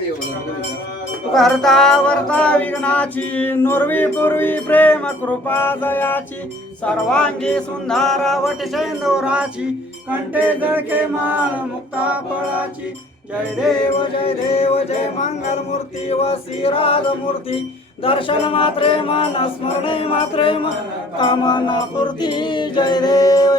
करता वर्ता विघ्नाची नुरवी पूर्वी प्रेम कृपा दयाची सर्वांगी सुंदर वटशेंदुराची कंठे जळके माळ मुक्ता फळाची जय देव जय मंगल मूर्ती व श्रीराज मूर्ती दर्शन मात्रे मन स्मरणे मात्रे मन कामना पूर्ती जय देव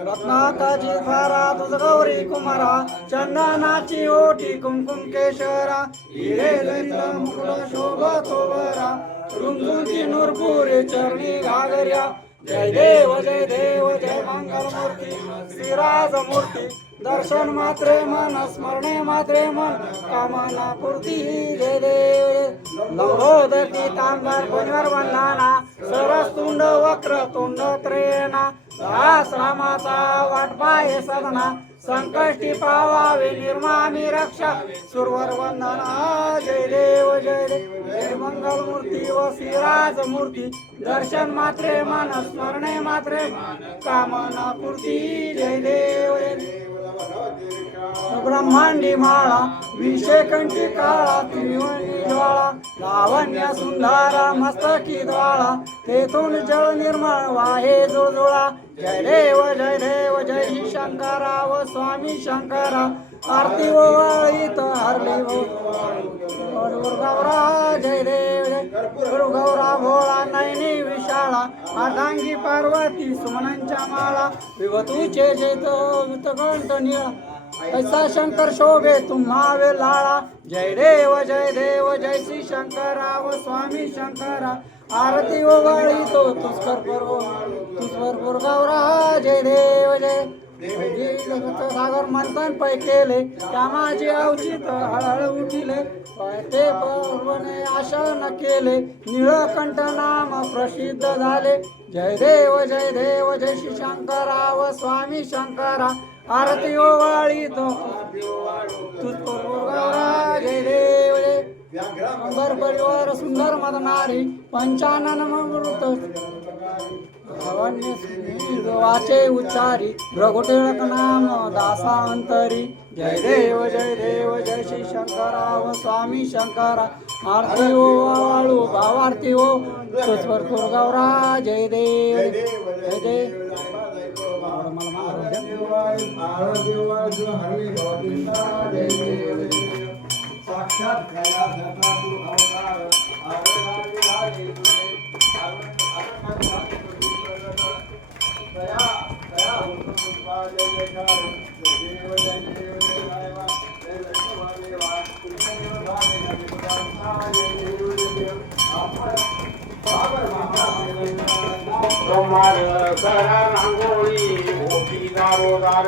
रत्नाकाची फारा तुझ गौरी कुमारा चंदनाची ओटी कुमकुम केशरा हिरे ललित मुकुट शोभतो बरा रुंदुंची नूरपुरे चरणी घागर्या जय देव जय मंगल मूर्ती श्रीराज मूर्ती दर्शन मात्रे मन स्मरणे मात्रे मन कामना पूर्ती जय देव लंबोदरी तांबर पुनर वंदना सरस तुंड वक्र तुंड त्रेना दास रामाचा वाटपाय सदना संकष्टी पावावे निर्मामी रक्षा सुरवर वंदना जय देव जय मंगल मूर्ती व श्रीराज मूर्ती दर्शन मात्रे मन स्मरणे मात्रे कामना पूर्ती जय देव ब्रह्मांडी माळा विषेकंठी काळा त्रिवेणी ज्वाळा लावण्य सुंदरा मस्तकी द्वाळा तेथून जळ निर्मळ वाहे जुळजुळा जय देव जय श्री शंकरा व स्वामी शंकरा आरती ओवाळीत हरली गौरा जय देव गौरा भोळा नयनी विशाळा आटांगी पार्वती सुमनांच्या माळा विभतूचे जैत वितकंठ निळा ऐसा शंकर शोभे तुम्हावे लाळा जय देव जय श्री शंकरा व स्वामी शंकरा आरती ओवाळी तो तुझवर गौरा जय देव जय सागर मंथन पै केले त्या माझे अवचित हळहळ उठिले ते पर्वने आशा न केले निळकंठ नाम प्रसिद्ध झाले जय देव जय श्री शंकरा व स्वामी शंकरा आरती ओवाळी तो गौरा जय देव अंबर परिवार सुंदर मदनारी पंचानन मृत वाचे उच्चारी रघुटिळक नाम दासा अंतरी जय देव जय श्री शंकरा व स्वामी शंकरा आरती ओ वाळू भावारती ओ तुझवर गौरा जय देव जय साक्षात रांगोळी होती दारोदार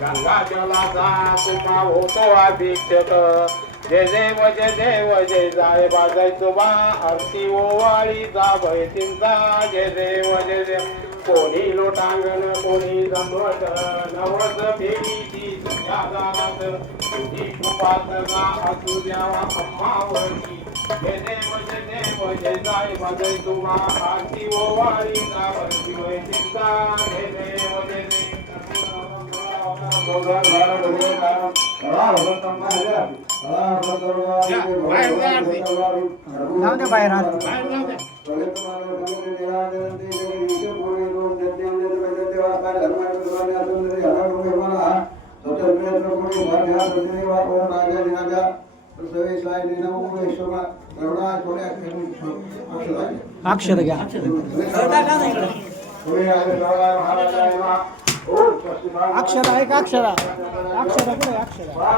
गंगा जलाचा तुम्हा होतो अभिषेक जय जय जाय बाजायचो बा आरती ओवाळी जा भयतींचा जय देव कोणी लोटांगण कोणी जमवत नवस फेरीची जागात तुझी कृपासना असू द्यावा अम्मावरची जय देव जाय बाजायचो बा आरती ओवाळी जा भयतींचा जय देव बाहेर अक्षर घ्या अक्षर आहे का अक्षरा कुठे अक्षरा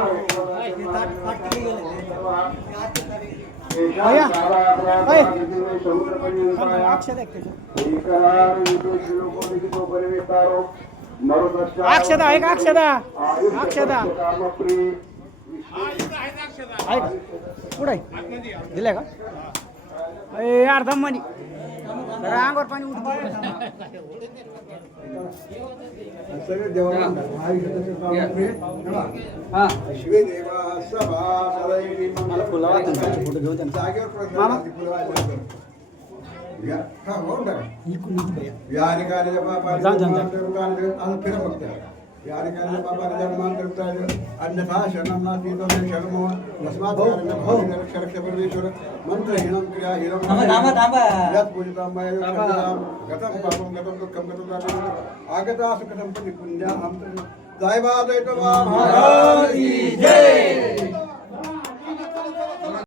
अक्षदा आहे का अक्षदा आहे कुठे दिले का यार दमनी अंगावर पाणी यानि काले बाबा निर्माण करता है अन्यथा शरणम नास्ति तो मैं शरणमो यस्मात् कारणे भवति रक्षक परमेश्वर मंत्रहीनं क्रियाहीनं थांबा यत् पूजितं मया यत् गतं पापं गतं दुःखं गतं दानं आगता सुखं पुण्यं पुण्यं हम जय बाबा महाराज की जय।